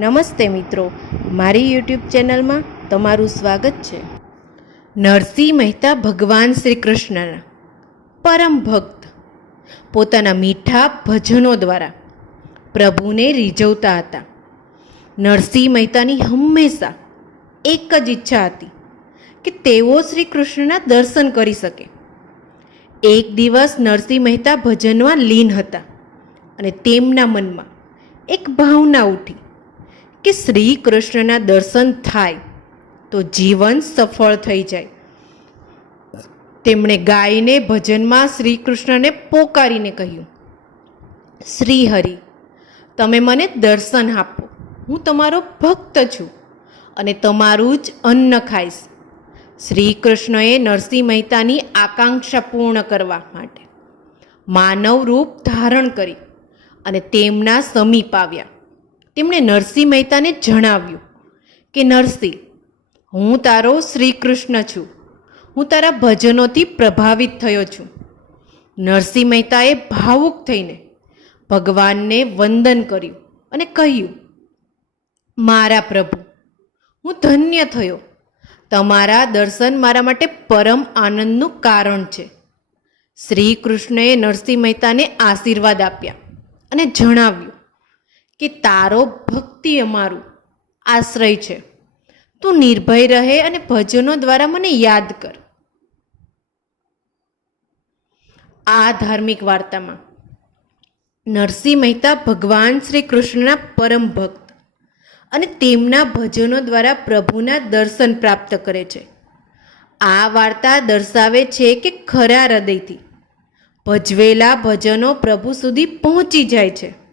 નમસ્તે મિત્રો, મારી યુટ્યુબ ચેનલમાં તમારું સ્વાગત છે. નરસિંહ મહેતા ભગવાન શ્રી કૃષ્ણના પરમ ભક્ત. પોતાના મીઠા ભજનો દ્વારા પ્રભુને રીઝવતા હતા. નરસિંહ મહેતાની હંમેશા એક જ ઈચ્છા હતી કે તેઓ શ્રી કૃષ્ણના દર્શન કરી શકે. એક દિવસ નરસિંહ મહેતા ભજનમાં લીન હતા અને તેમના મનમાં એક ભાવના ઉઠી. કે શ્રી કૃષ્ણના દર્શન થાય તો જીવન સફળ થઈ જાય. તેમણે ગાયને ભજનમાં શ્રી કૃષ્ણને પોકારીને કહ્યું શ્રી હરિ તમે મને દર્શન આપો. હું તમારો ભક્ત છું અને તમારું જ અન્ન ખાઈશ. શ્રી કૃષ્ણએ નરસિંહ મહેતાની આકાંક્ષા પૂર્ણ કરવા માટે માનવ રૂપ ધારણ કરી અને તેમના સમીપ આવ્યા. તેમણે નરસિંહ મહેતાને જણાવ્યું કે, નરસિંહ, હું તારો શ્રી કૃષ્ણ છું. હું તારા ભજનોથી પ્રભાવિત થયો છું. નરસિંહ મહેતાએ ભાવુક થઈને ભગવાનને વંદન કર્યું અને કહ્યું, મારા પ્રભુ, હું ધન્ય થયો. તમારા દર્શન મારા માટે પરમ આનંદનું કારણ છે. શ્રી કૃષ્ણએ નરસિંહ મહેતાને આશીર્વાદ આપ્યા અને જણાવ્યું કે તારો ભક્તિ અમારું આશ્રય છે. તું નિર્ભય રહે અને ભજનો દ્વારા મને યાદ કર. આ ધાર્મિક વાર્તામાં નરસિંહ મહેતા ભગવાન શ્રી કૃષ્ણના પરમ ભક્ત અને તેમના ભજનો દ્વારા પ્રભુના દર્શન પ્રાપ્ત કરે છે. આ વાર્તા દર્શાવે છે કે ખરા હૃદયથી ભજવેલા ભજનો પ્રભુ સુધી પહોંચી જાય છે.